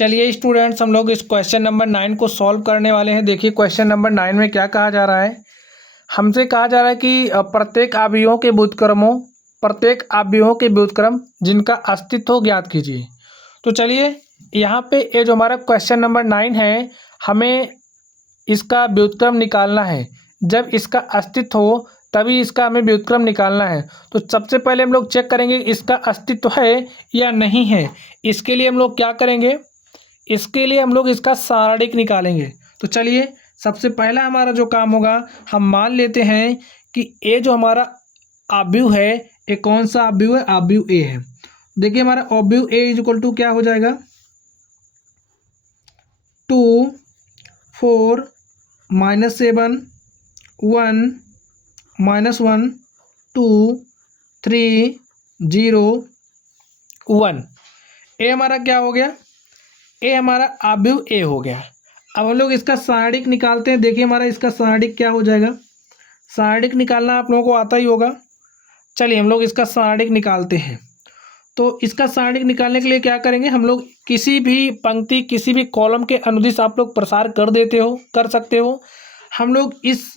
चलिए स्टूडेंट्स, हम लोग इस क्वेश्चन नंबर 9 को सॉल्व करने वाले हैं। देखिए क्वेश्चन नंबर 9 में क्या कहा जा रहा है। हमसे कहा जा रहा है कि प्रत्येक अवयवों के व्युत्क्रम जिनका अस्तित्व ज्ञात कीजिए। तो चलिए यहाँ पे ये जो हमारा क्वेश्चन नंबर 9 है, हमें इसका व्युत्क्रम निकालना है। जब इसका अस्तित्व हो तभी इसका हमें व्युत्क्रम निकालना है। तो सबसे पहले हम लोग चेक करेंगे इसका अस्तित्व है या नहीं है। इसके लिए हम लोग क्या करेंगे, इसके लिए हम लोग इसका सारणिक निकालेंगे। तो चलिए सबसे पहला हमारा जो काम होगा, हम मान लेते हैं कि ये जो हमारा अवयव है, ये कौन सा अवयव है, अवयव ए है। देखिए हमारा अवयव ए इज इक्वल टू क्या हो जाएगा, 2 4 -7 1 -1 2 3 0 1। ए हमारा क्या हो गया, ए हमारा अवयव ए हो गया। अब हम लोग इसका सारणिक निकालते हैं। देखिए हमारा इसका सारणिक क्या हो जाएगा, सारणिक निकालना आप लोगों को आता ही होगा। चलिए हम लोग इसका सारणिक निकालते हैं। तो इसका सारणिक निकालने के लिए क्या करेंगे, हम लोग किसी भी पंक्ति किसी भी कॉलम के अनुदिश आप लोग प्रसार कर सकते हो। हम लोग इस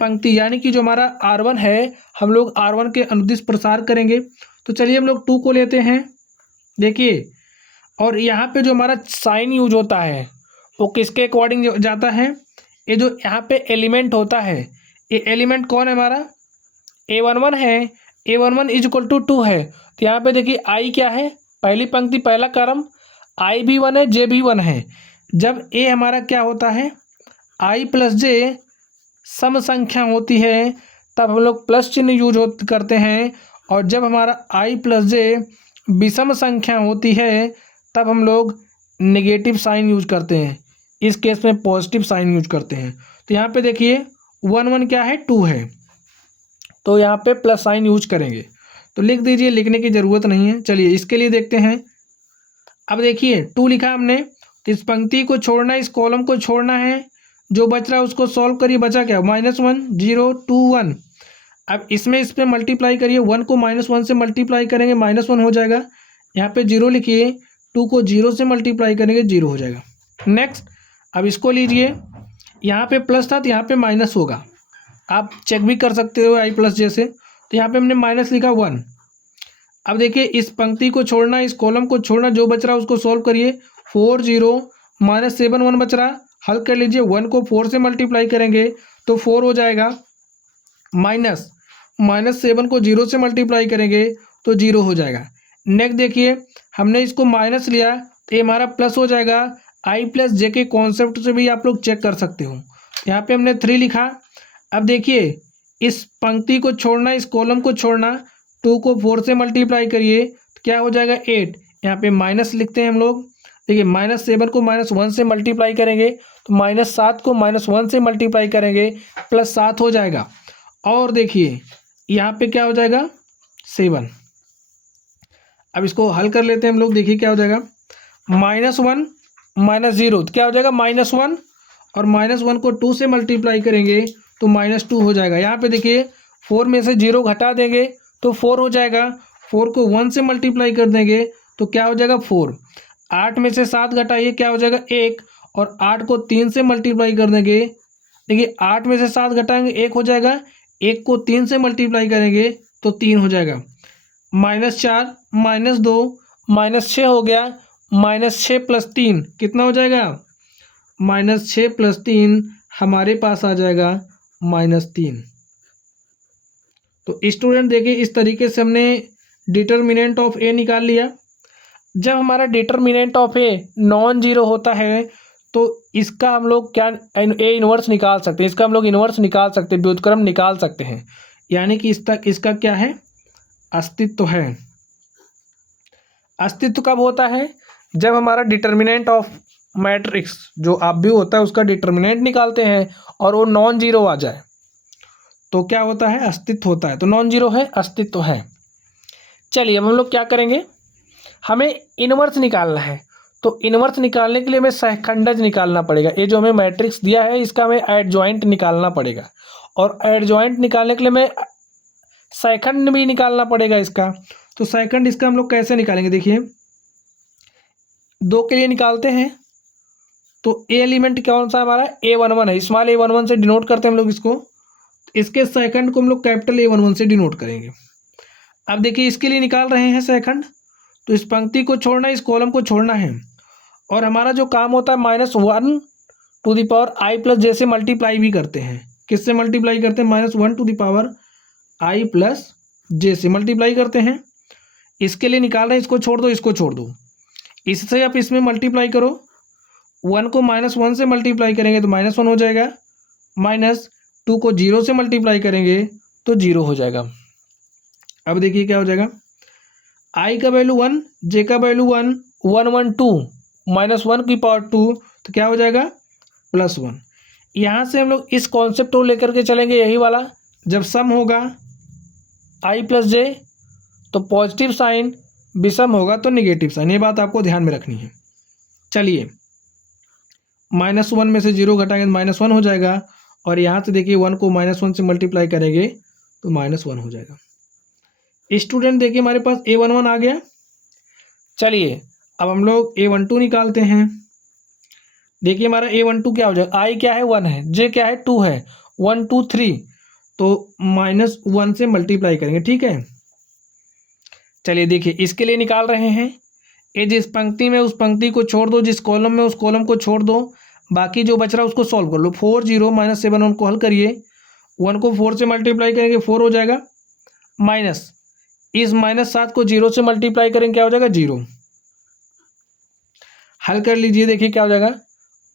पंक्ति यानी कि जो हमारा R1 है, हम लोग R1 के अनुदिश प्रसार करेंगे। तो चलिए हम लोग 2 को लेते हैं। देखिए और यहाँ पे जो हमारा साइन यूज होता है वो किसके अकॉर्डिंग जाता है, ये जो यहाँ पे एलिमेंट होता है, ये एलिमेंट कौन है हमारा, A11 है। A11 इज इक्वल टू 2 है। तो यहाँ पे देखिए आई क्या है, पहली पंक्ति पहला क्रम आई भी 1 है, जे भी 1 है। जब ए हमारा क्या होता है, आई प्लस जे सम संख्या होती है तब हम लोग प्लस चिन्ह यूज करते हैं, और जब हमारा आई प्लस जे विषम संख्या होती है तब हम लोग नेगेटिव साइन यूज करते हैं। इस केस में पॉजिटिव साइन यूज करते हैं। तो यहाँ पे देखिए 1 1 क्या है, 2 है, तो यहाँ पे प्लस साइन यूज करेंगे। तो लिख दीजिए, लिखने की ज़रूरत नहीं है। चलिए इसके लिए देखते हैं। अब देखिए 2 लिखा हमने, तो इस पंक्ति को छोड़ना, इस कॉलम को छोड़ना है, जो बच रहा है उसको सॉल्व करिए। बचा क्या, -1 0 2 1। अब इसमें इस पर मल्टीप्लाई करिए, 1 को -1 से मल्टीप्लाई करेंगे -1 हो जाएगा। यहाँ पे 0 लिखिए, 2 को 0 से मल्टीप्लाई करेंगे 0 हो जाएगा। नेक्स्ट अब इसको लीजिए, यहाँ पे प्लस था तो यहाँ पे माइनस होगा, आप चेक भी कर सकते हो आई प्लस जैसे। तो यहाँ पे हमने माइनस लिखा 1। अब देखिए इस पंक्ति को छोड़ना, इस कॉलम को छोड़ना, जो बच रहा है उसको सॉल्व करिए। 4 0 -7 1 बच रहा, हल कर लीजिए। 1 को 4 से मल्टीप्लाई करेंगे तो 4 हो जाएगा, -7 को 0 से मल्टीप्लाई करेंगे तो 0 हो जाएगा। नेक्स्ट देखिए हमने इसको माइनस लिया तो ये हमारा प्लस हो जाएगा। आई प्लस जे के कॉन्सेप्ट से भी आप लोग चेक कर सकते हो। यहाँ पे हमने 3 लिखा। अब देखिए इस पंक्ति को छोड़ना, इस कॉलम को छोड़ना, 2 को 4 से मल्टीप्लाई करिए तो क्या हो जाएगा 8। यहाँ पे माइनस लिखते हैं हम लोग। देखिए -7 को -1 से मल्टीप्लाई करेंगे तो -7 को -1 से मल्टीप्लाई करेंगे +7 हो जाएगा। और देखिए यहाँ पे क्या हो जाएगा 7। अब इसको हल कर लेते हैं हम लोग। देखिए क्या हो जाएगा, -1 -0 तो क्या हो जाएगा -1, और -1 को 2 से मल्टीप्लाई करेंगे तो -2 हो जाएगा। यहाँ पे देखिए 4 में से 0 घटा देंगे तो 4 हो जाएगा। 4 को 1 से मल्टीप्लाई कर देंगे तो क्या हो जाएगा 4। 8 में से 7 घटाइए, क्या हो जाएगा 1, और 8 को 3 से मल्टीप्लाई कर देंगे। देखिए 8 में से 7 घटाएंगे 1 हो जाएगा, 1 को 3 से मल्टीप्लाई करेंगे तो 3 हो जाएगा। -4 -2 -6 हो गया, -6 + 3 कितना हो जाएगा, -6 + 3 हमारे पास आ जाएगा -3। तो स्टूडेंट देखिए इस तरीके से हमने डिटर्मिनेंट ऑफ ए निकाल लिया। जब हमारा determinant of a non zero होता है तो इसका हम लोग क्या ए इनवर्स निकाल सकते हैं, इसका हम लोग इनवर्स निकाल सकते हैं, व्युत्क्रम निकाल सकते हैं। यानी कि इसका क्या है, अस्तित्व है। अस्तित्व कब होता है, जब हमारा डिटर्मिनेंट ऑफ मैट्रिक्स जो अवयव होता है उसका डिटर्मिनेंट निकालते हैं और वो नॉन जीरो आ जाए तो क्या होता है, अस्तित्व होता है। तो नॉन जीरो है, अस्तित्व है। चलिए अब हम लोग क्या करेंगे, हमें इनवर्स निकालना है। तो इनवर्स निकालने के लिए हमें सहखंडज निकालना पड़ेगा। ये जो हमें मैट्रिक्स दिया है इसका हमें एडजॉइंट निकालना पड़ेगा, और एडजॉइंट निकालने के लिए हमें सहखंड भी निकालना पड़ेगा इसका। तो सहखंड इसका हम लोग कैसे निकालेंगे, देखिए 2 के लिए निकालते हैं तो ए एलिमेंट कौन सा हमारा A11 है, स्मॉल a11 से डिनोट करते हैं हम लोग इसको। इसके सेकंड को हम लोग कैपिटल A11 से डिनोट करेंगे। अब देखिए इसके लिए निकाल रहे हैं सेकंड, तो इस पंक्ति को छोड़ना है, इस कॉलम को छोड़ना है, और हमारा जो काम होता है -1 to the power i plus J से मल्टीप्लाई भी करते हैं। किससे मल्टीप्लाई करते हैं? -1 to the power i plus J से मल्टीप्लाई करते हैं। इसके लिए निकाल रहे हैं, इसको छोड़ दो, इसको छोड़ दो, इससे आप इसमें मल्टीप्लाई करो। 1 को -1 से मल्टीप्लाई करेंगे तो -1 हो जाएगा, -2 को 0 से मल्टीप्लाई करेंगे तो 0 हो जाएगा। अब देखिए क्या हो जाएगा, i का वैल्यू 1, j का वैल्यू 1, 1 1 2 -1 की पावर 2, तो क्या हो जाएगा +1। यहाँ से हम लोग इस कॉन्सेप्ट को लेकर के चलेंगे, यही वाला, जब सम होगा i प्लस जे तो पॉजिटिव साइन, विषम होगा तो नेगेटिव साइन, ये बात आपको ध्यान में रखनी है। चलिए -1 में से 0 घटाएंगे तो -1 हो जाएगा, और यहाँ से देखिए 1 को -1 से मल्टीप्लाई करेंगे तो -1 हो जाएगा। स्टूडेंट देखिए हमारे पास A11 आ गया। चलिए अब हम लोग A12 निकालते हैं। देखिए हमारा A12 क्या हो जाएगा, i क्या है 1 है, j क्या है 2 है, 1 2 3, तो -1 से मल्टीप्लाई करेंगे, ठीक है। चलिए देखिए इसके लिए निकाल रहे हैं, ये जिस पंक्ति में उस पंक्ति को छोड़ दो, जिस कॉलम में उस कॉलम को छोड़ दो, बाकी जो बच रहा है उसको सॉल्व कर लो। 4 0 -7 को हल करिए, 1 को 4 से मल्टीप्लाई करेंगे 4 हो जाएगा, माइनस इस -7 को 0 से मल्टीप्लाई करेंगे क्या हो जाएगा 0। हल कर लीजिए, देखिए क्या हो जाएगा,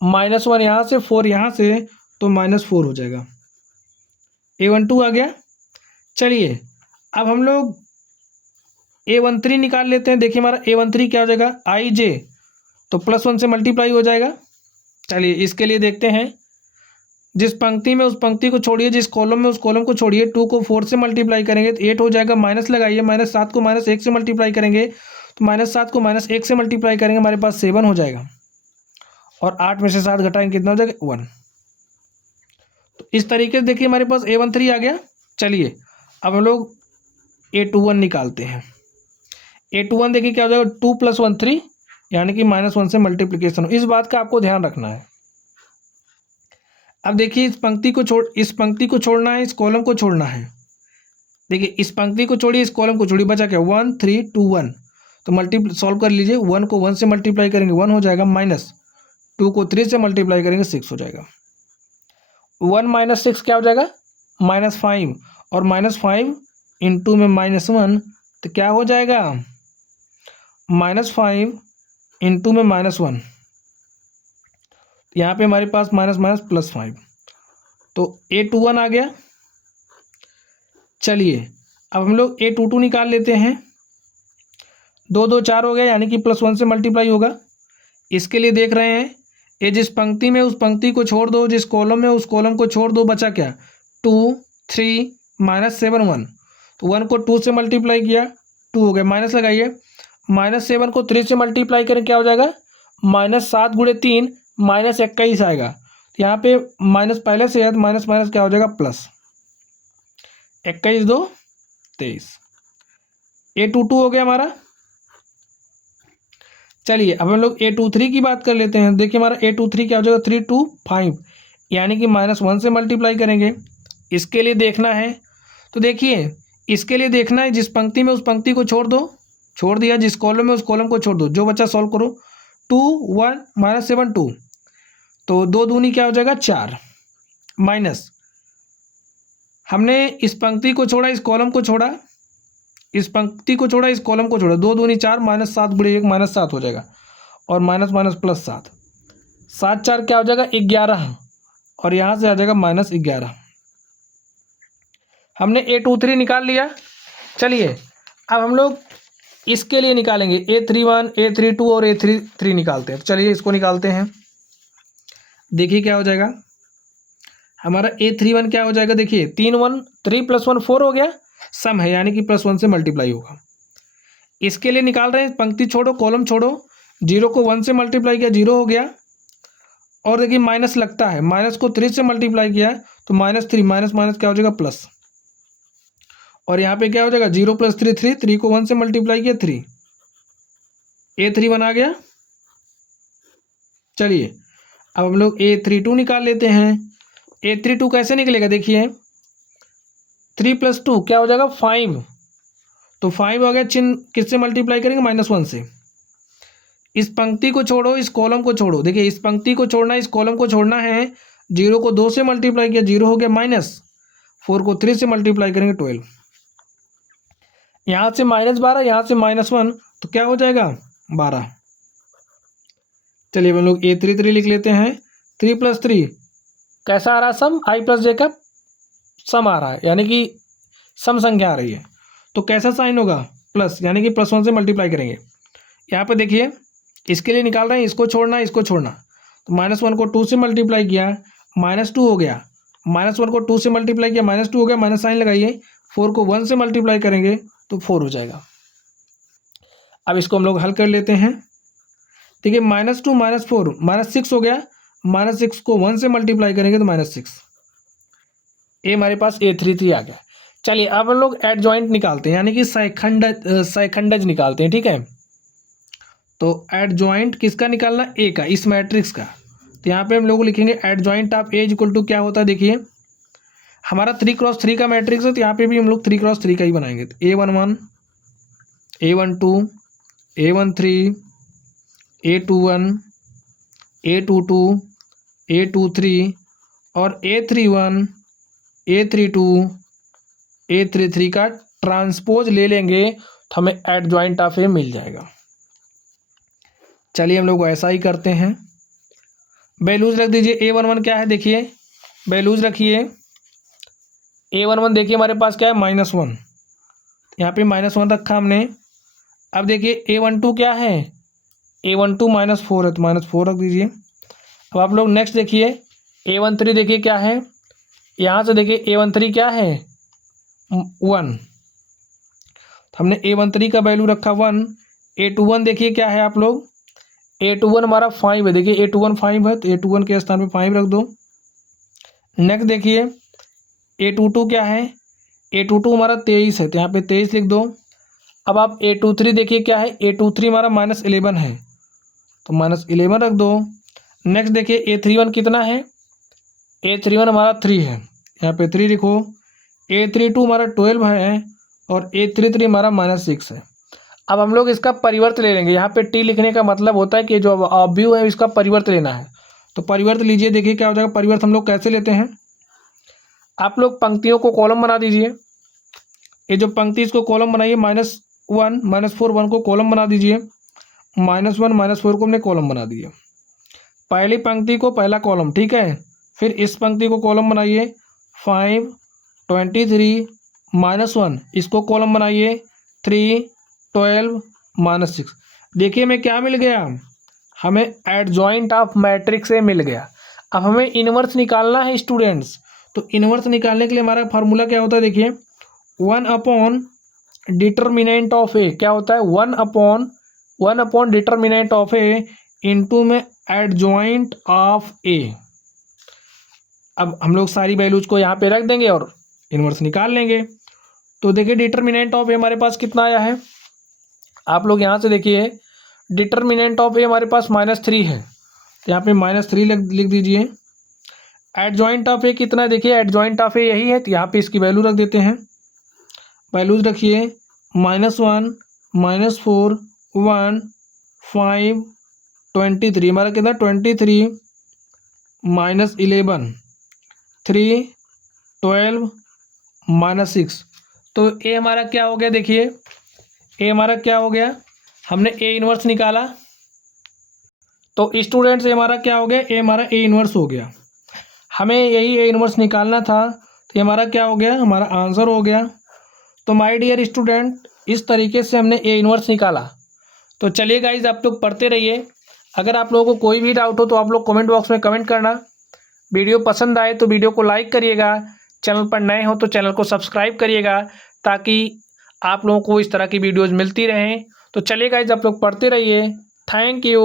-1 यहाँ से 4 यहाँ से, तो -4 हो जाएगा। A12 आ गया। चलिए अब हम लोग A13 निकाल लेते हैं। देखिए हमारा A13 क्या हो जाएगा, i j, तो +1 से मल्टीप्लाई हो जाएगा। चलिए इसके लिए देखते हैं, जिस पंक्ति में उस पंक्ति को छोड़िए, जिस कॉलम में उस कॉलम को छोड़िए, 2 को 4 से मल्टीप्लाई करेंगे तो 8 हो जाएगा, माइनस लगाइए, -7 को -1 से मल्टीप्लाई करेंगे तो -7 को -1 से मल्टीप्लाई करेंगे हमारे पास 7 हो जाएगा, और 8 में से 7 घटाएंगे कितना हो जाएगा 1। तो इस तरीके से देखिए हमारे पास A13 आ गया। चलिए अब हम लोग A21 निकालते हैं। A21 देखिए क्या हो जाएगा, 2 + 1 3, यानी कि -1 से मल्टीप्लिकेशन हो, इस बात का आपको ध्यान रखना है। अब देखिए इस पंक्ति को छोड़ना है, इस कॉलम को छोड़ना है। देखिए इस पंक्ति को छोड़िए, इस कॉलम को छोड़िए, बचा क्या 1 3 2 1, तो सॉल्व कर लीजिए। 1 को 1 से मल्टीप्लाई करेंगे 1 हो जाएगा, -2 को 3 से मल्टीप्लाई करेंगे 6 हो जाएगा। 1 - 6 क्या हो जाएगा -5, और -5 इंटू में -1 तो क्या हो जाएगा -5 इंटू में -1, यहाँ पे हमारे पास +5, तो A21 आ गया। चलिए अब हम लोग A22 निकाल लेते हैं। 2 2 4 हो गया, यानी कि +1 से मल्टीप्लाई होगा। इसके लिए देख रहे हैं, ये जिस पंक्ति में उस पंक्ति को छोड़ दो, जिस कॉलम में उस कॉलम को छोड़ दो, बचा क्या 2 3 -7 1, तो 1 को 2 से मल्टीप्लाई किया 2 हो गया, माइनस लगाइए, -7 को 3 से मल्टीप्लाई करें क्या हो जाएगा, -7 × 3 -21 आएगा। तो यहाँ पे माइनस पहले से है तो माइनस माइनस क्या हो जाएगा प्लस, 21 2 23। A22 हो गया हमारा। चलिए अब हम लोग A23 की बात कर लेते हैं। देखिए हमारा A23 क्या हो जाएगा 3 2 5, यानी कि -1 से मल्टीप्लाई करेंगे। इसके लिए देखना है, तो देखिए इसके लिए देखना है, जिस पंक्ति में उस पंक्ति को छोड़ दिया, जिस कॉलम में उस कॉलम को छोड़ दो, जो बच्चा सॉल्व करो। 2 1 -7 2, तो 2 दूनी क्या हो जाएगा 4, माइनस हमने इस पंक्ति को छोड़ा, इस कॉलम को छोड़ा, इस पंक्ति को छोड़ा, इस कॉलम को छोड़ा, 2 दूनी 4, -7 × 1 -7 हो जाएगा, और माइनस माइनस +7, 7 4 क्या हो जाएगा 11, और यहाँ से आ जाएगा -11। हमने A23 निकाल लिया। चलिए अब हम लोग इसके लिए निकालेंगे A31 A32 और A33 निकालते हैं। तो चलिए इसको निकालते हैं। देखिए क्या हो जाएगा हमारा A31 क्या हो जाएगा, देखिए 3 1 3 + 1 4 हो गया, सम है यानी कि +1 से मल्टीप्लाई होगा। इसके लिए निकाल रहे हैं, पंक्ति छोड़ो कॉलम छोड़ो, 0 को 1 से मल्टीप्लाई किया 0 हो गया, और देखिए माइनस लगता है, माइनस को 3 से मल्टीप्लाई किया तो -3, माइनस माइनस क्या हो जाएगा प्लस, और यहाँ पे क्या हो जाएगा 0 + 3 3, 3 को 1 से मल्टीप्लाई किया 3, A31 आ गया। चलिए अब हम लोग A32 निकाल लेते हैं। A32 कैसे निकलेगा, देखिए 3 + 2 क्या हो जाएगा 5, तो 5 हो गया, चिन्ह किससे मल्टीप्लाई करेंगे -1 से। इस पंक्ति को छोड़ो, इस कॉलम को छोड़ो, देखिए इस पंक्ति को छोड़ना, इस कॉलम को छोड़ना है। 0 को 2 से मल्टीप्लाई किया 0 हो गया -4 को 3 से मल्टीप्लाई करेंगे 12, यहाँ से -12, यहाँ से -1, तो क्या हो जाएगा 12। चलिए हम लोग A33 लिख लेते हैं। 3 + 3 कैसा आ रहा है सम, I + J का सम आ रहा है, यानी कि सम संख्या आ रही है, तो कैसा साइन होगा प्लस, यानी कि +1 से मल्टीप्लाई करेंगे। यहाँ पे देखिए इसके लिए निकाल रहे हैं, इसको छोड़ना, इसको छोड़ना, तो -1 को 2 से मल्टीप्लाई किया -2 हो गया, -1 को 2 से मल्टीप्लाई किया -2 हो गया, माइनस साइन लगाइए। 4 को 1 से मल्टीप्लाई करेंगे तो 4 हो जाएगा। अब इसको हम लोग हल कर लेते हैं। देखिए -2 -4 -6 हो गया, -6 को 1 से मल्टीप्लाई करेंगे तो -6। ये हमारे पास A33 आ गया। चलिए अब हम लोग एडजॉइंट निकालते हैं, यानी कि सहखंडज निकालते हैं, ठीक है। तो एडजॉइंट किसका निकालना, ए का, इस मैट्रिक्स का। तो यहाँ पे हम लोग लिखेंगे adjoint of A equal to क्या होता है, देखिए हमारा 3x3 का मैट्रिक्स है, तो यहाँ पे भी हम लोग 3x3 का ही बनाएंगे। तो A11 A12 A13 A21 A22 A23 और A31 A32 A33 का ट्रांसपोज ले लेंगे तो हमें एडजॉइंट ऑफ ए मिल जाएगा। चलिए हम लोग ऐसा ही करते हैं। वैल्यूज रख दीजिए। A11 क्या है, देखिए वैल्यूज रखिए। A11 देखिए हमारे पास क्या है -1, यहाँ पे -1 रखा हमने। अब देखिए A12 क्या है, A12 -4 है, तो -4 रख दीजिए। अब आप लोग नेक्स्ट देखिए A13 देखिए क्या है, यहाँ से देखिए A13 क्या है 1, तो हमने A13 का वैल्यू रखा 1। A21 देखिए क्या है आप लोग, A21 हमारा 5 है, देखिए A21 5 है, तो A21 के स्थान पे 5 रख दो। नेक्स्ट देखिए A22 क्या है, A22 हमारा 23 है, तो यहाँ पे 23 लिख दो। अब आप A23 देखिए क्या है, A23 हमारा -11 है, तो -11 रख दो। नेक्स्ट देखिए A31 कितना है, A31 हमारा 3 है, यहाँ पे 3 लिखो। A32 हमारा 12 है और A33 हमारा -6 है। अब हम लोग इसका परिवर्त ले लेंगे। यहाँ पे टी लिखने का मतलब होता है कि जो अवयव है इसका परिवर्त लेना है, तो परिवर्त लीजिए। देखिए क्या हो जाएगा, परिवर्त हम लोग कैसे लेते हैं, आप लोग पंक्तियों को कॉलम बना दीजिए। ये जो पंक्ति इसको कॉलम बनाइए, -1 -4 1 को कॉलम बना दीजिए, -1 -4 को हमने कॉलम बना दिए। पहली पंक्ति को पहला कॉलम, ठीक है। फिर इस पंक्ति को कॉलम बनाइए 5 23 -1, इसको कॉलम बनाइए 3 12 -6। देखिए हमें क्या मिल गया, हमें एडजॉइंट ऑफ मैट्रिक्स से मिल गया। अब हमें इनवर्स निकालना है स्टूडेंट्स, तो इनवर्स निकालने के लिए हमारा फार्मूला क्या होता है, देखिए 1 डिटर्मिनेंट ऑफ ए क्या होता है, 1 डिटर्मिनेंट ऑफ ए इंटू में एडजॉइंट ऑफ ए। अब हम लोग सारी वैल्यूज को यहाँ पे रख देंगे और इनवर्स निकाल लेंगे। तो देखिए डिटर्मिनेंट ऑफ ए हमारे पास कितना आया है, आप लोग यहाँ से देखिए डिटर्मिनेंट ऑफ ए हमारे पास -3 है, तो यहाँ पे -3 लिख दीजिए। एडजॉइंट ऑफ ए कितना है, देखिए एडजॉइंट ऑफ ए यही है, तो यहाँ पे इसकी वैल्यू रख देते हैं। वैल्यूज रखिए -1 -4 1 5 23, हमारा कितना 23 -11 3 12 -6, तो ए हमारा क्या हो गया, देखिए ए हमारा क्या हो गया, हमने ए इनवर्स निकाला, तो स्टूडेंट्स ए हमारा क्या हो गया, ए हमारा ए इनवर्स हो गया। हमें यही ए इनवर्स निकालना था, तो ये हमारा क्या हो गया, हमारा आंसर हो गया। तो माय डियर स्टूडेंट, इस तरीके से हमने ए इनवर्स निकाला। तो चलिए गाइज आप लोग पढ़ते रहिए। अगर आप लोगों को कोई भी डाउट हो तो आप लोग कमेंट बॉक्स में कमेंट करना। वीडियो पसंद आए तो वीडियो को लाइक करिएगा, चैनल पर नए हो तो चैनल को सब्सक्राइब करिएगा, ताकि आप लोगों को इस तरह की वीडियोज़ मिलती रहें। तो चलिए गाइज आप लोग पढ़ते रहिए। Thank you.